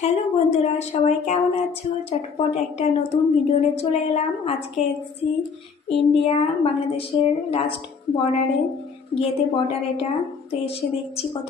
Hello বন্ধুরা, সবাই কেমন আছো? চটপট একটা নতুন ভিডিও নিয়ে চলে এলাম। আজকে এসেছি ইন্ডিয়া বাংলাদেশের লাস্ট বর্ডারে, গেদে বর্ডার। এটা তো এসে দেখছি কত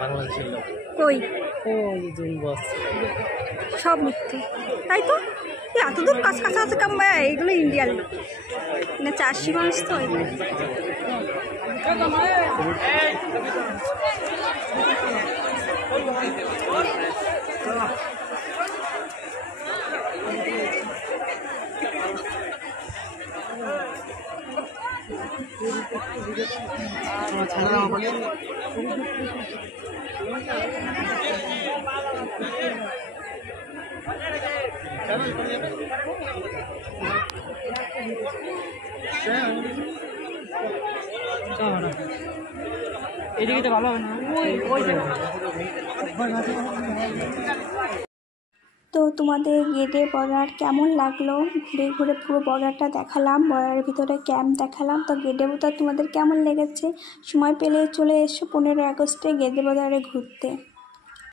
বাংলাদেশের লোক কই বস সব মিথ্যে, তাই তো? এত দূর কাছাকাছি কামবা, এইগুলো ইন্ডিয়ার লোক না, চাষি মানুষ তো। এদিকে তো ভালো হবে না। তো তোমাদের গেটে বর্ডার কেমন লাগলো? ঘুরে ঘুরে পুরো বর্ডারটা দেখালাম, বর্ডারের ভিতরে ক্যাম্প দেখালাম। তো গেটে বর্ডার তোমাদের কেমন লেগেছে? সময় পেলে চলে এসো 15 আগস্টে গেদে বর্ডারে ঘুরতে।